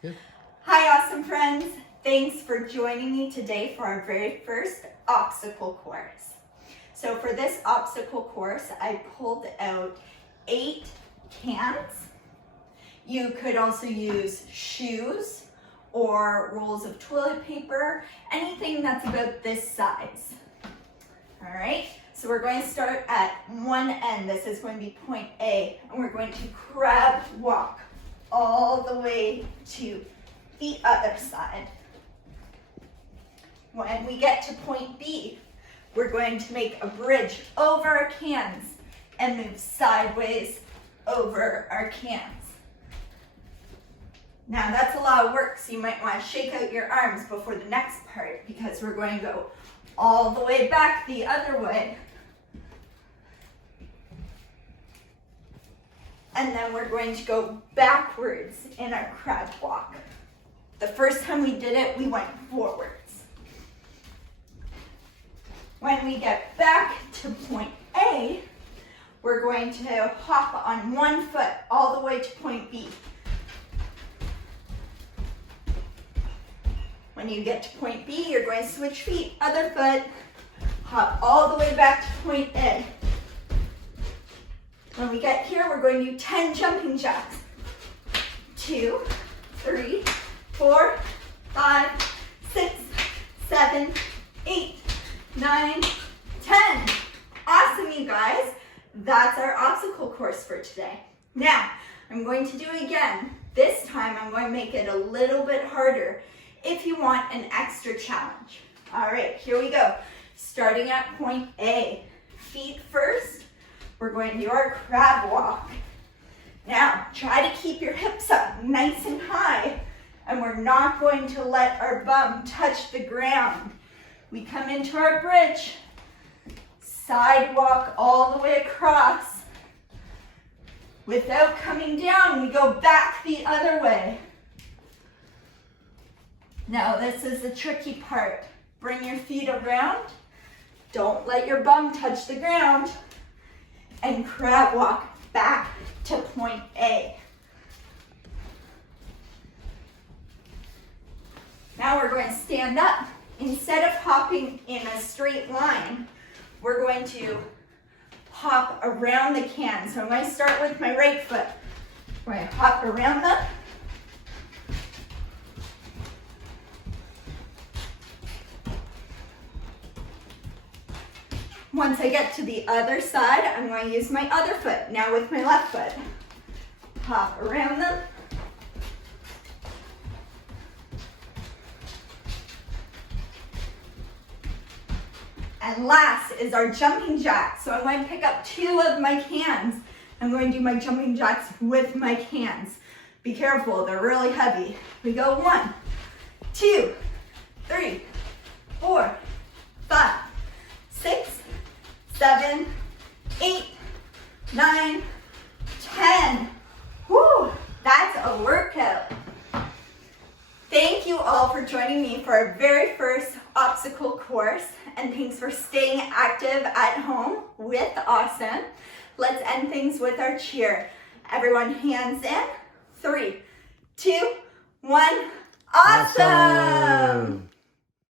Good. Hi, awesome friends. Thanks for joining me today for our very first obstacle course. So for this obstacle course, I pulled out 8 cans. You could also use shoes or rolls of toilet paper, anything that's about this size. All right, so we're going to start at one end. This is going to be point A, and we're going to crab walk all the way to the other side. When we get to point B, we're going to make a bridge over our cans and move sideways over our cans. Now that's a lot of work, so you might want to shake out your arms before the next part, because we're going to go all the way back the other way. And then we're going to go backwards in our crab walk. The first time we did it, we went forwards. When we get back to point A, we're going to hop on one foot all the way to point B. When you get to point B, you're going to switch feet, other foot, hop all the way back to point A. When we get here, we're going to do 10 jumping jacks. 2, 3, 4, 5, 6, 7, 8, 9, 10. Awesome, you guys. That's our obstacle course for today. Now, I'm going to do it again. This time, I'm going to make it a little bit harder if you want an extra challenge. All right, here we go. Starting at point A. Feet first. We're going to do our crab walk. Now, try to keep your hips up nice and high, and we're not going to let our bum touch the ground. We come into our bridge, sidewalk all the way across. Without coming down, we go back the other way. Now, this is the tricky part. Bring your feet around. Don't let your bum touch the ground. And crab walk back to point A. Now we're going to stand up. Instead of hopping in a straight line, we're going to hop around the can. So I'm going to start with my right foot. We're going to hop around them. Once I get to the other side, I'm going to use my other foot. Now with my left foot. Hop around them. And last is our jumping jack. So I'm going to pick up 2 of my cans. I'm going to do my jumping jacks with my cans. Be careful, they're really heavy. We go 1, 2, 3, 4, 5, 6, 7, 8, 9, 10. Whew, that's a workout. Thank you all for joining me for our very first obstacle course, and thanks for staying active at home with Ausome. Let's end things with our cheer. Everyone, hands in. 3, 2, 1. Awesome!